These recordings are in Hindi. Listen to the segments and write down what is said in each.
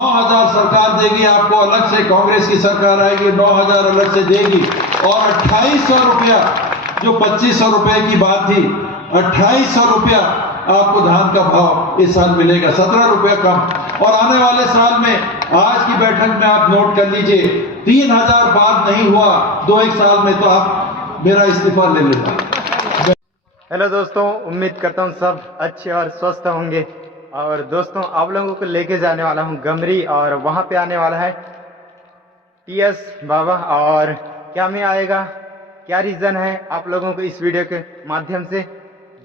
9,000 सरकार देगी आपको, अलग से कांग्रेस की सरकार आएगी 9,000 अलग से देगी। और 2,800 रुपया, जो 2,500 रुपए की बात थी, 2,800 रुपया आपको धान का भाव इस साल मिलेगा, 17 रुपया कम। और आने वाले साल में, आज की बैठक में आप नोट कर लीजिए, 3,000 बात नहीं हुआ 2-1 साल में तो आप मेरा इस्तीफा ले लेना। हेलो दोस्तों, उम्मीद करता हूँ सब अच्छे और स्वस्थ होंगे। और दोस्तों, आप लोगों को लेके जाने वाला हूँ गमरी, और वहाँ पे आने वाला है टीएस बाबा। और क्या में आएगा, क्या रीज़न है, आप लोगों को इस वीडियो के माध्यम से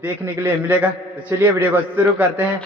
देखने के लिए मिलेगा। तो चलिए वीडियो को शुरू करते हैं।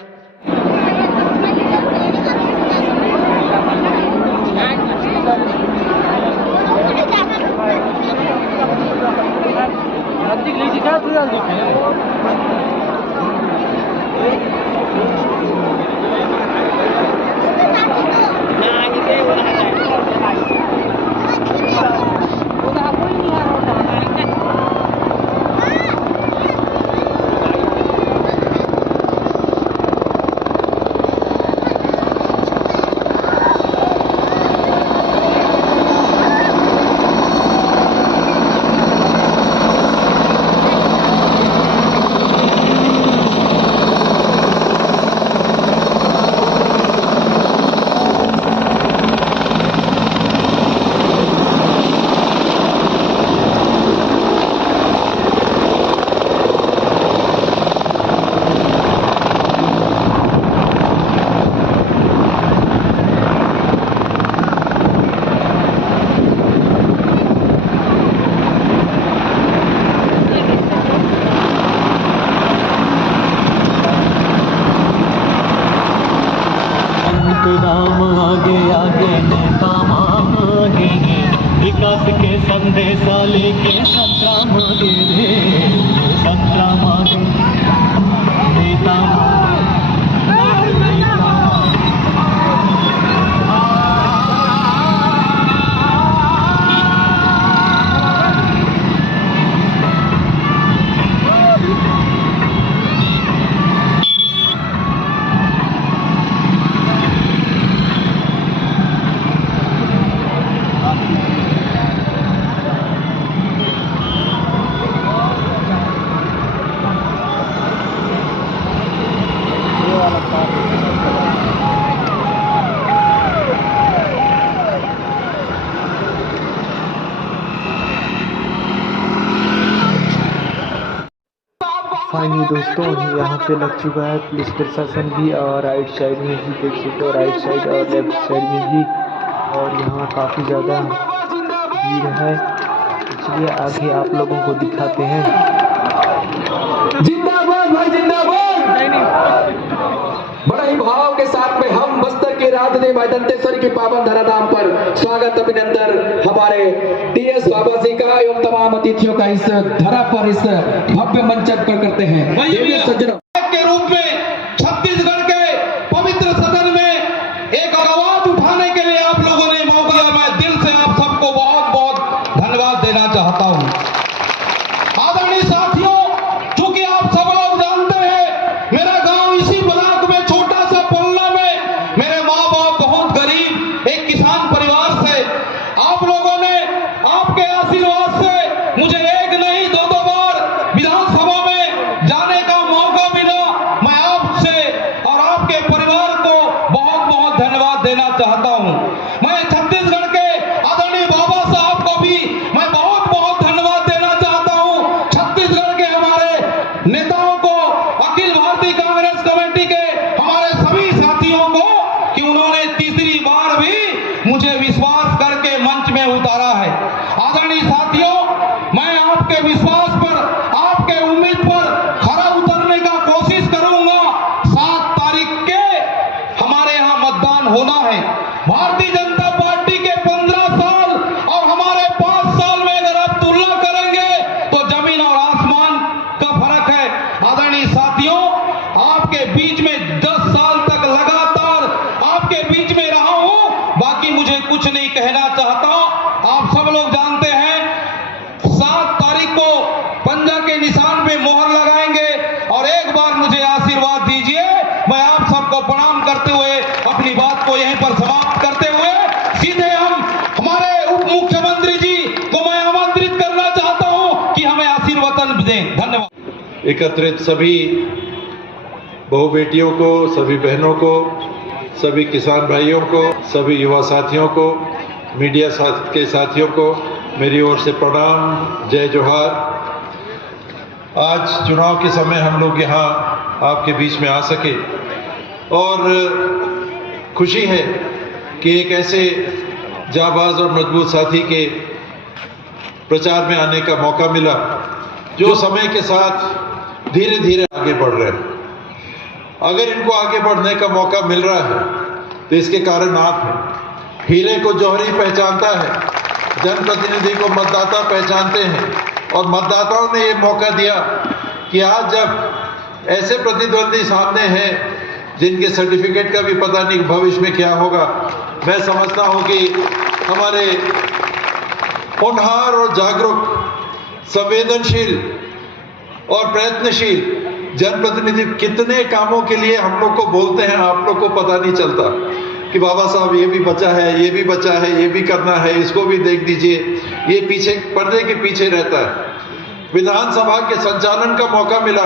राम आगे आगे नेता मांगे, विकास के संदेशा लेके संग्राम आगे रे, संग्राम आगे नेता फाइनली दोस्तों, यहाँ पे लग चुका है पुलिस प्रशासन भी, और राइट साइड में भी देख सकते हो, राइट साइड और लेफ्ट साइड में भी। और यहाँ काफ़ी ज़्यादा भीड़ है, इसलिए आगे आप लोगों को दिखाते हैं। जिंदाबाद भाई जिंदाबाद। बड़ा ही भाव के साथ में हम बस्तर के राजधानी मां दंतेश्वरी की पावन धराधाम पर स्वागत अभिनंदन हमारे टीएस बाबा जी का एवं तमाम अतिथियों का इस धरा पर, इस भव्य मंच पर करते हैं। सज्जनों के रूप में छत्तीसगढ़ के पवित्र सदन में एक आवाज उठाने के लिए आप लोगों ने मौका दिया। मैं दिल से आप सबको बहुत बहुत धन्यवाद देना चाहता हूं। आदरणीय साथियों, चूंकि आप सब लोग जानते हैं, मेरा गांव इसी ब्लॉक में, छोटा सा पल्ला में, मेरे माँ बाप बहुत गरीब एक किसान परिवार से, आप लोगों ने आपके आशीर्वाद से मुझे एक नहीं 2-2 बार विधानसभा में जाने का मौका मिला। मैं आपसे और आपके परिवार को बहुत बहुत धन्यवाद देना चाहता हूं। मैं छत्तीसगढ़ के आदरणीय बाबा साहब को भी मैं बहुत बहुत धन्यवाद देना चाहता हूं। छत्तीसगढ़ के हमारे नेताओं को, अखिल भारतीय कांग्रेस कमेटी के हमारे सभी साथियों को, कि उन्होंने तीसरी बार भी मुझे विश्वास करके मंच में उतारा है। आदरणीय साथियों, मैं आपके विश्वास पर, आपके उम्मीद पर खरा उतरने का कोशिश करूंगा। 7 तारीख के हमारे यहाँ मतदान होना है। भारतीय जनता पार्टी के 15 साल और हमारे 5 साल में अगर आप तुलना करेंगे तो जमीन और आसमान का फर्क है। आदरणीय साथियों, आपके बीच में 10 साल तक लगातार आपके बीच में रहा हूं, बाकी मुझे कुछ नहीं कहना चाहता। आप सब लोग जानते हैं, 7 तारीख को पंजा के निशान पे मोहर लगाएंगे, और एक बार मुझे आशीर्वाद दीजिए। मैं आप सबको प्रणाम करते हुए अपनी बात को यहीं पर एकत्रित सभी बहू बेटियों को, सभी बहनों को, सभी किसान भाइयों को, सभी युवा साथियों को, मीडिया के साथियों को मेरी ओर से प्रणाम, जय जोहार। आज चुनाव के समय हम लोग यहाँ आपके बीच में आ सके और खुशी है कि एक ऐसे जाबाज और मजबूत साथी के प्रचार में आने का मौका मिला जो समय के साथ धीरे धीरे आगे बढ़ रहे हैं। अगर इनको आगे बढ़ने का मौका मिल रहा है तो इसके कारण आप हैं। हीरे को जौहरी पहचानता है, जनप्रतिनिधि को मतदाता पहचानते हैं और मतदाताओं ने ये मौका दिया कि आज जब ऐसे प्रतिद्वंदी सामने हैं जिनके सर्टिफिकेट का भी पता नहीं भविष्य में क्या होगा, मैं समझता हूं कि हमारे होनहार और जागरूक, संवेदनशील और प्रयत्नशील जनप्रतिनिधि कितने कामों के लिए हम लोग को बोलते हैं, आप लोग को पता नहीं चलता कि बाबा साहब ये भी बचा है, ये भी बचा है, ये भी करना है, इसको भी देख दीजिए। ये पीछे पर्दे के पीछे रहता है। विधानसभा के संचालन का मौका मिला,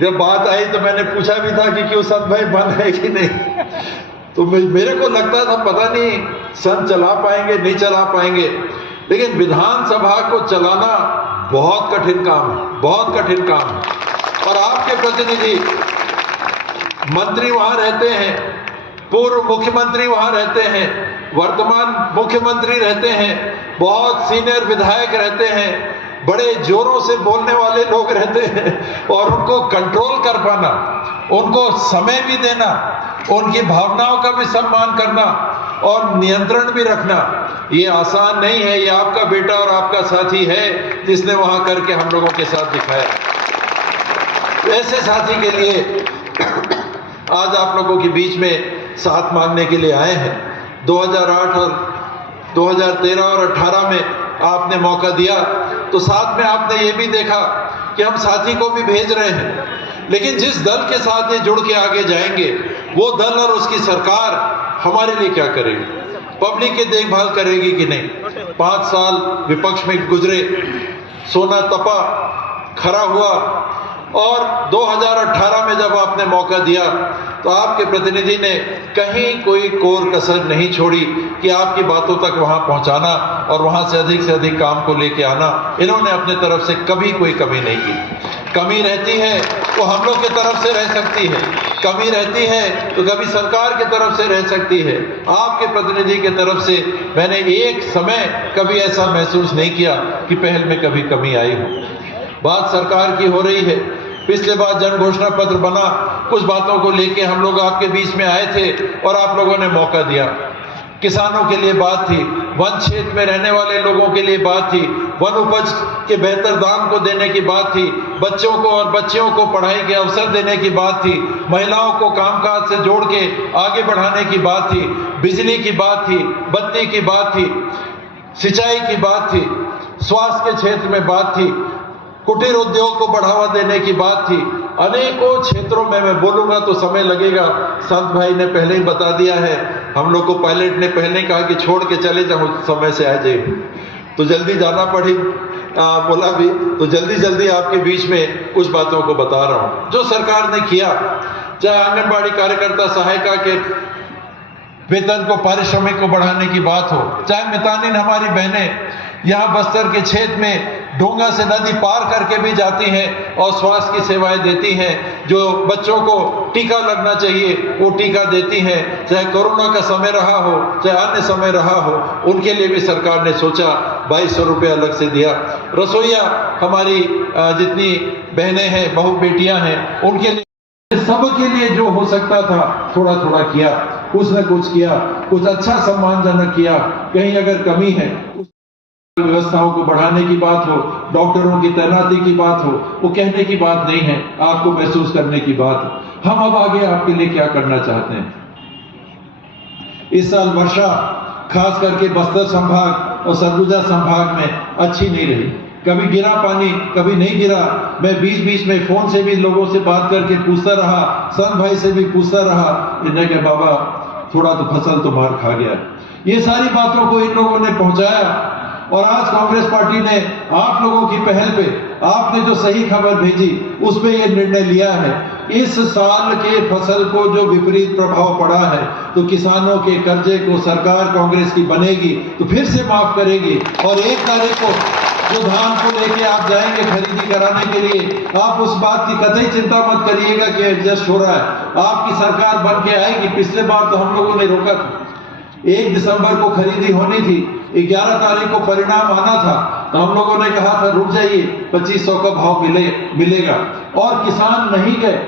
जब बात आई तो मैंने पूछा भी था कि क्यों संत भाई बंद है कि नहीं, तो मेरे को लगता था पता नहीं संत चला पाएंगे नहीं चला पाएंगे, लेकिन विधानसभा को चलाना बहुत कठिन काम है, बहुत कठिन काम है। और आपके प्रतिनिधि मंत्री वहां रहते हैं, पूर्व मुख्यमंत्री वहां रहते हैं, वर्तमान मुख्यमंत्री रहते हैं, बहुत सीनियर विधायक रहते हैं, बड़े जोरों से बोलने वाले लोग रहते हैं और उनको कंट्रोल कर पाना, उनको समय भी देना, उनकी भावनाओं का भी सम्मान करना और नियंत्रण भी रखना, ये आसान नहीं है। ये आपका बेटा और आपका साथी है जिसने वहां करके हम लोगों के साथ दिखाया। ऐसे साथी के लिए आज आप लोगों के बीच में साथ मांगने के लिए आए हैं। 2008 और 2013 और 18 में आपने मौका दिया तो साथ में आपने ये भी देखा कि हम साथी को भी भेज रहे हैं, लेकिन जिस दल के साथ ये जुड़ के आगे जाएंगे वो दल और उसकी सरकार हमारे लिए क्या करेगी, पब्लिक की देखभाल करेगी कि नहीं। 5 साल विपक्ष में गुजरे, सोना तपा, खरा हुआ और 2018 में जब आपने मौका दिया तो आपके प्रतिनिधि ने कहीं कोई कोर कसर नहीं छोड़ी कि आपकी बातों तक वहां पहुंचाना और वहां से अधिक काम को लेके आना। इन्होंने अपने तरफ से कभी कोई कमी नहीं की। कमी रहती है तो हम लोग की तरफ से रह सकती है, कमी रहती है तो कभी सरकार की तरफ से रह सकती है। आपके प्रतिनिधि की तरफ से मैंने एक समय कभी ऐसा महसूस नहीं किया कि पहल में कभी कमी आई हो। बात सरकार की हो रही है। पिछले बार जन घोषणा पत्र बना, कुछ बातों को लेके हम लोग आपके बीच में आए थे और आप लोगों ने मौका दिया। किसानों के लिए बात थी, वन क्षेत्र में रहने वाले लोगों के लिए बात थी, वन उपज के बेहतर दाम को देने की बात थी, बच्चों को और बच्चियों को पढ़ाई के अवसर देने की बात थी, महिलाओं को कामकाज से जोड़ के आगे बढ़ाने की बात थी, बिजली की बात थी, बत्ती की बात थी, सिंचाई की बात थी, स्वास्थ्य के क्षेत्र में बात थी, कुटीर उद्योग को बढ़ावा देने की बात थी। अनेकों क्षेत्रों में मैं बोलूंगा तो समय लगेगा। संत भाई ने पहले ही बता दिया है, हम लोग को पायलट ने पहले कहा कि छोड़ के चले जाओ, समय से आ जाए, तो जल्दी जाना पड़ी, बोला भी तो जल्दी आपके बीच में कुछ बातों को बता रहा हूं जो सरकार ने किया। चाहे आंगनबाड़ी कार्यकर्ता सहायिका के वेतन को, पारिश्रमिक को बढ़ाने की बात हो, चाहे मितानिन हमारी बहनें यहाँ बस्तर के क्षेत्र में डोंगा से नदी पार करके भी जाती हैं और स्वास्थ्य की सेवाएं देती हैं, जो बच्चों को टीका लगना चाहिए वो टीका देती हैं, चाहे कोरोना का समय रहा हो चाहे अन्य समय रहा हो, उनके लिए भी सरकार ने सोचा 2200 रुपये अलग से दिया। रसोईया हमारी जितनी बहनें हैं, बहू बेटियां हैं, उनके लिए सबके लिए जो हो सकता था थोड़ा थोड़ा किया, कुछ न कुछ किया, कुछ अच्छा सम्मानजनक किया। कहीं अगर कमी है, व्यवस्थाओं को बढ़ाने की बात हो, डॉक्टरों की तैनाती की बात हो, वो कहने की बात नहीं है, आपको महसूस करने की बात है। हम अब आगे आपके लिए क्या करना चाहते हैं। इस साल वर्षा खास करके बस्तर संभाग और सरगुजा संभाग में अच्छी नहीं रही, कभी गिरा पानी कभी नहीं गिरा। मैं बीच में फोन से भी लोगों से बात करके पूछता रहा, संत भाई से भी पूछता रहा, इन्हें के बाबा थोड़ा तो फसल तो मार खा गया। ये सारी बातों को इन लोगों ने पहुंचाया और आज कांग्रेस पार्टी ने आप लोगों की पहल पे, आपने जो सही खबर भेजी उस पे ये निर्णय लिया है। इस साल के फसल को जो विपरीत प्रभाव पड़ा है तो किसानों के कर्जे को सरकार कांग्रेस की बनेगी तो फिर से माफ करेगी, और 1 तारीख को जो धान को लेके आप जाएंगे खरीदी कराने के लिए, आप उस बात की कतई चिंता मत करिएगा कि एडजस्ट हो रहा है। आपकी सरकार बन के आएगी। पिछले बार तो हम लोगों ने रोका था, 1 दिसंबर को खरीदी होनी थी, 11 तारीख को परिणाम आना था, तो हम लोगों ने कहा था रुक जाइए, 2500 का भाव मिलेगा, और किसान नहीं गए।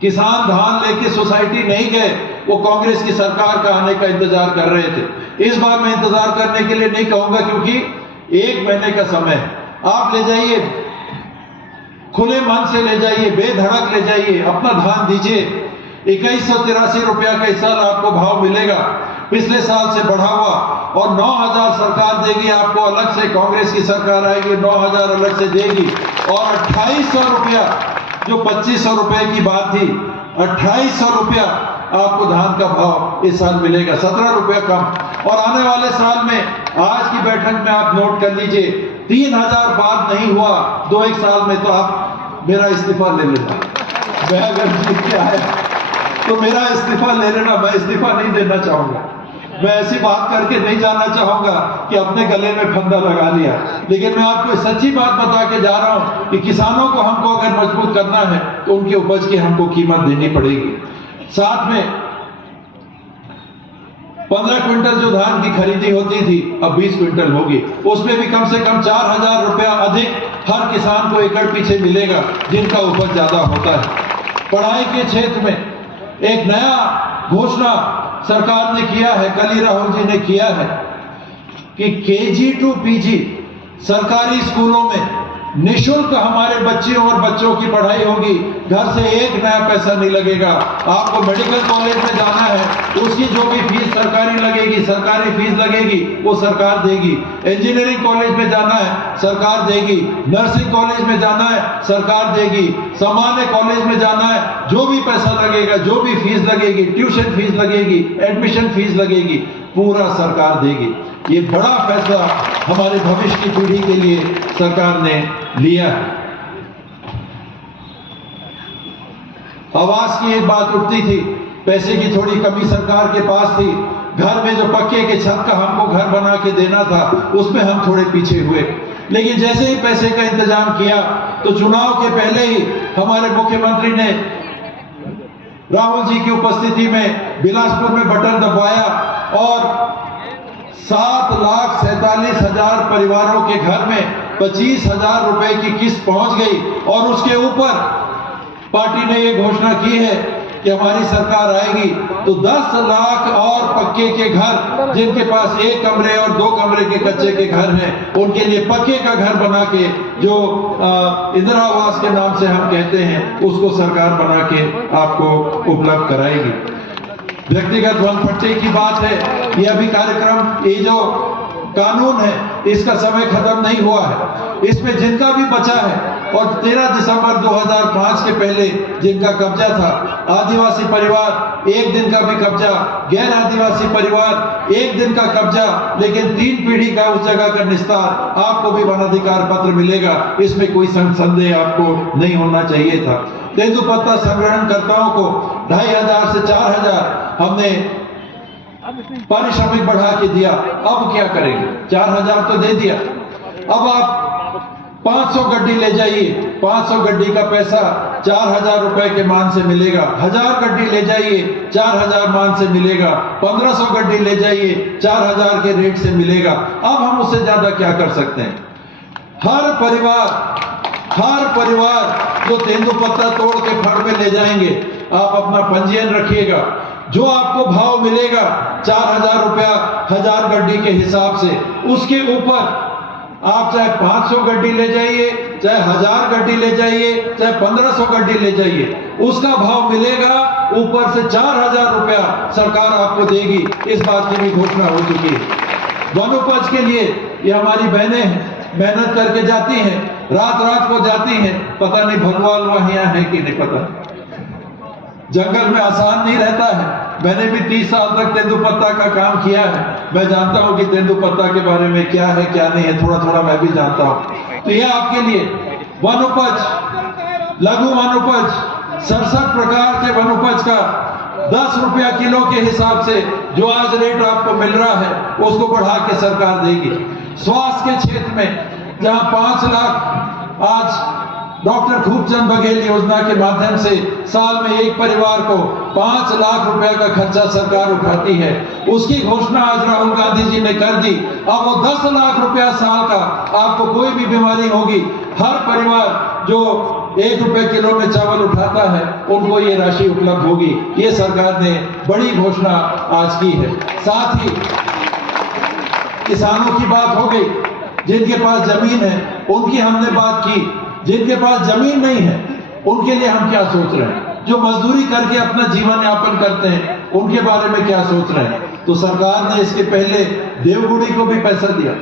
किसान धान लेके सोसाइटी नहीं गए, वो कांग्रेस की सरकार का आने का इंतजार कर रहे थे। इस बार मैं इंतजार करने के लिए नहीं कहूंगा, क्योंकि 1 महीने का समय है। आप ले जाइए, खुले मन से ले जाइए, बेधड़क ले जाइए, अपना धान दीजिए। 2183 रुपया का इस साल आपको भाव मिलेगा, पिछले साल से बढ़ा हुआ, और 9000 सरकार देगी आपको अलग से, कांग्रेस की सरकार आएगी 9000 अलग से देगी, और 2800 रुपया, जो 2500 रुपए की बात थी, 2800 रुपया आपको धान का भाव इस साल मिलेगा, 17 रुपया कम। और आने वाले साल में, आज की बैठक में आप नोट कर लीजिए, 3000 बात नहीं हुआ 2-1 साल में, तो आप मेरा इस्तीफा ले लेना। मैं अगर जीत के आया तो मेरा इस्तीफा ले लेना, मैं इस्तीफा नहीं देना चाहूंगा। मैं ऐसी बात करके नहीं जाना चाहूंगा कि अपने गले में फंदा लगा लिया, लेकिन मैं आपको सच्ची बात बता के जा रहा हूं कि किसानों को हमको अगर मजबूत करना है तो उनकी उपज की हमको कीमत देनी पड़ेगी। साथ में 15 क्विंटल जो धान की खरीदी होती थी अब 20 क्विंटल होगी, उसमें भी कम से कम 4000 रुपया अधिक हर किसान को एकड़ पीछे मिलेगा जिनका उपज ज्यादा होता है। पढ़ाई के क्षेत्र में एक नया घोषणा सरकार ने किया है, कल ही राहुल जी ने किया है, कि KG to PG सरकारी स्कूलों में निःशुल्क हमारे बच्चियों और बच्चों की पढ़ाई होगी। घर से 1 नया पैसा नहीं लगेगा। आपको मेडिकल कॉलेज में जाना है, उसकी जो भी फीस सरकारी लगेगी, सरकारी फीस लगेगी, वो सरकार देगी। इंजीनियरिंग कॉलेज में जाना है, सरकार देगी। नर्सिंग कॉलेज में जाना है, सरकार देगी। सामान्य कॉलेज में जाना है, जो भी पैसा लगेगा, जो भी फीस लगेगी, ट्यूशन फीस लगेगी, एडमिशन फीस लगेगी, पूरा सरकार देगी। ये बड़ा फैसला हमारे भविष्य की पीढ़ी के लिए सरकार ने लिया है। आवास की एक बात उठती थी, पैसे की थोड़ी कमी सरकार के पास थी। घर में जो पक्के के छत का हमको घर बना के देना था, उसमें हम थोड़े पीछे हुए। लेकिन जैसे ही पैसे का इंतजाम किया तो चुनाव के पहले ही हमारे मुख्यमंत्री ने राहुल जी की उपस्थिति में बिलासपुर में बटन दबाया और 7,47,000 परिवारों के घर में 25,000 रुपए की किस्त पहुंच गई। और उसके ऊपर पार्टी ने ये घोषणा की है कि हमारी सरकार आएगी तो 10 लाख और पक्के के घर, जिनके पास 1 कमरे और 2 कमरे के कच्चे के घर हैं, उनके लिए पक्के का घर बना के, जो इंदिरा आवास के नाम से हम कहते हैं, उसको सरकार बना के आपको उपलब्ध कराएगी। व्यक्तिगत वन पट्टे की बात है, ये अभी कार्यक्रम, ये जो कानून है, इसका समय खत्म नहीं हुआ है। इसमें जिनका भी बचा है, और 13 दिसंबर 2005 के पहले जिनका कब्जा था, आदिवासी परिवार 1 दिन का भी कब्जा, गैर आदिवासी परिवार 1 दिन का कब्जा, लेकिन 3 पीढ़ी का उस जगह का निस्तार, आपको भी वनाधिकार पत्र मिलेगा। इसमें कोई संदेह आपको नहीं होना चाहिए था। तेंदुपत्ता संग्रहणकर्ताओं को 2500 से 4000 हमने पारिश्रमिक बढ़ा के दिया। अब क्या करेंगे? 4000 तो दे दिया, अब आप 500 गड्डी ले जाइए, 500 गड्डी का पैसा 4000 रुपए के मान से मिलेगा। 1000 गड्डी ले जाइए, 4000 मान से मिलेगा। 1500 गड्डी ले जाइए, 4000 के रेट से मिलेगा। अब हम उससे ज्यादा क्या कर सकते हैं? हर परिवार जो तेंदुपत्ता तोड़ के फड़ में ले जाएंगे, आप अपना पंजीयन रखिएगा। जो आपको भाव मिलेगा 4000 रुपया 1000 गड्डी के हिसाब से, उसके ऊपर आप चाहे 500 गड्डी ले जाइए, चाहे 1000 गड्डी ले जाइए, चाहे 1500 गड्डी ले जाइए, उसका भाव मिलेगा। ऊपर से 4000 रुपया सरकार आपको देगी। इस बात की भी घोषणा हो चुकी है। वन उपज के लिए ये हमारी बहनें मेहनत करके जाती हैं, रात को जाती हैं। पता नहीं भगवान वहां है कि नहीं, पता जंगल में आसान नहीं रहता है। मैंने भी 30 साल तक तेंदुपत्ता का काम किया है। मैं जानता हूं कि तेंदुपत्ता के बारे में क्या है क्या नहीं है, थोड़ा थोड़ा मैं भी जानता हूं। तो यह आपके लिए वन उपज, लघु वन उपज, 67 प्रकार के वन उपज का 10 रुपया किलो के हिसाब से जो आज रेट आपको मिल रहा है उसको बढ़ा के सरकार देगी। स्वास्थ्य के क्षेत्र में जहां 5 लाख आज डॉक्टर खूबचंद बघेल योजना के माध्यम से साल में एक परिवार को 5 लाख रुपए का खर्चा सरकार उठाती है, उसकी घोषणा आज राहुल गांधी जी ने कर दी। अब वो 10 लाख रुपया साल का, आपको कोई भी बीमारी होगी, हर परिवार जो 1 रुपए किलो में चावल उठाता है उनको ये राशि उपलब्ध होगी। ये सरकार ने बड़ी घोषणा आज की है। साथ ही किसानों की बात हो गई, जिनके पास जमीन है उनकी हमने बात की। जिनके पास जमीन नहीं है उनके लिए हम क्या सोच रहे हैं, जो मजदूरी करके अपना जीवन यापन करते हैं उनके बारे में क्या सोच रहे हैं। तो सरकार ने इसके पहले देवगुड़ी को भी पैसा दिया,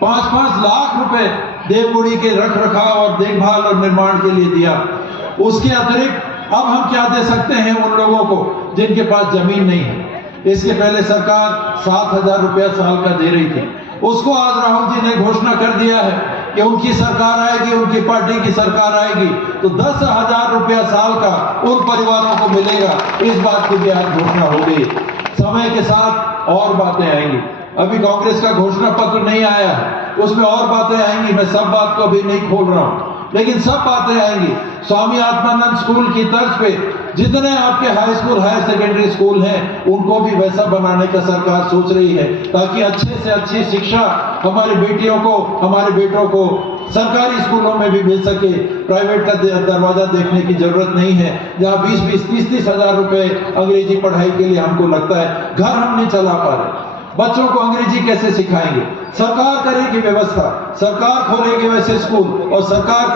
5-5 लाख रुपए देवगुड़ी के रख रखाव और देखभाल और निर्माण के लिए दिया। उसके अतिरिक्त अब हम क्या दे सकते हैं उन लोगों को जिनके पास जमीन नहीं है। इसके पहले सरकार 7,000 रुपया साल का दे रही थी, उसको आज राहुल जी ने घोषणा कर दिया है कि उनकी सरकार आएगी, उनकी पार्टी की सरकार आएगी तो 10,000 रुपया साल का उन परिवारों को मिलेगा। इस बात की भी आज घोषणा हो गई। समय के साथ और बातें आएंगी। अभी कांग्रेस का घोषणा पत्र नहीं आया है, उसमें और बातें आएंगी। मैं सब बात को अभी नहीं खोल रहा हूं, लेकिन सब बातें आएंगी। स्वामी आत्मानंद स्कूल की तर्ज पे जितने आपके high school, higher secondary school हैं उनको भी वैसा बनाने का सरकार सोच रही है, ताकि अच्छे से अच्छी शिक्षा हमारी बेटियों को, हमारे बेटों को सरकारी स्कूलों में भी मिल सके। प्राइवेट का दरवाजा देखने की जरूरत नहीं है, जहां 20-20, 30-30 हजार रुपए अंग्रेजी पढ़ाई के लिए हमको लगता है। घर हम नहीं चला पा रहे, बच्चों को अंग्रेजी कैसे सिखाएंगे? सरकार करेगी व्यवस्था, सरकार खोलेगी वैसे स्कूल और सरकार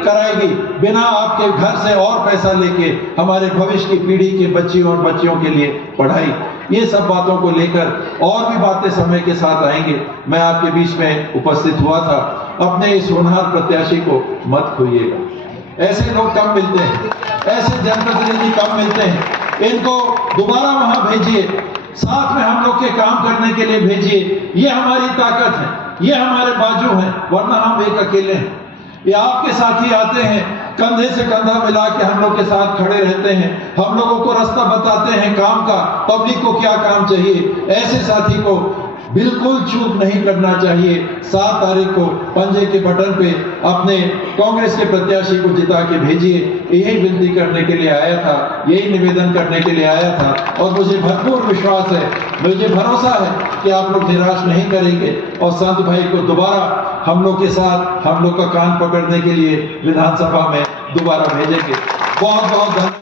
कराएगी बिना आपके घर से और पैसा लेके हमारे भविष्य की पीढ़ी के बच्चियों और बच्चियों के लिए पढ़ाई। ये सब बातों को लेकर और भी बातें समय के साथ आएंगे। मैं आपके बीच में उपस्थित हुआ था, अपने इस होनहार प्रत्याशी को मत खोइएगा। ऐसे लोग कम मिलते हैं, ऐसे जनप्रतिनिधि कम मिलते हैं। इनको दोबारा वहां भेजिए, साथ में हम लोग के काम करने के लिए भेजिए। ये हमारी ताकत है, ये हमारे बाजू हैं, वरना हम एक अकेले हैं। ये आपके साथी आते हैं, कंधे से कंधा मिला के हम लोग के साथ खड़े रहते हैं, हम लोगों को रास्ता बताते हैं काम का, पब्लिक को क्या काम चाहिए। ऐसे साथी को बिल्कुल चूक नहीं करना चाहिए। 7 तारीख को पंजे के बटन पे अपने कांग्रेस के प्रत्याशी को जिता के भेजिए। यही विनती करने के लिए आया था, यही निवेदन करने के लिए आया था और मुझे भरपूर विश्वास है, मुझे भरोसा है कि आप लोग निराश नहीं करेंगे और संत भाई को दोबारा हम लोग के साथ, हम लोग का कान पकड़ने के लिए विधानसभा में दोबारा भेजेंगे। बहुत बहुत धन्यवाद।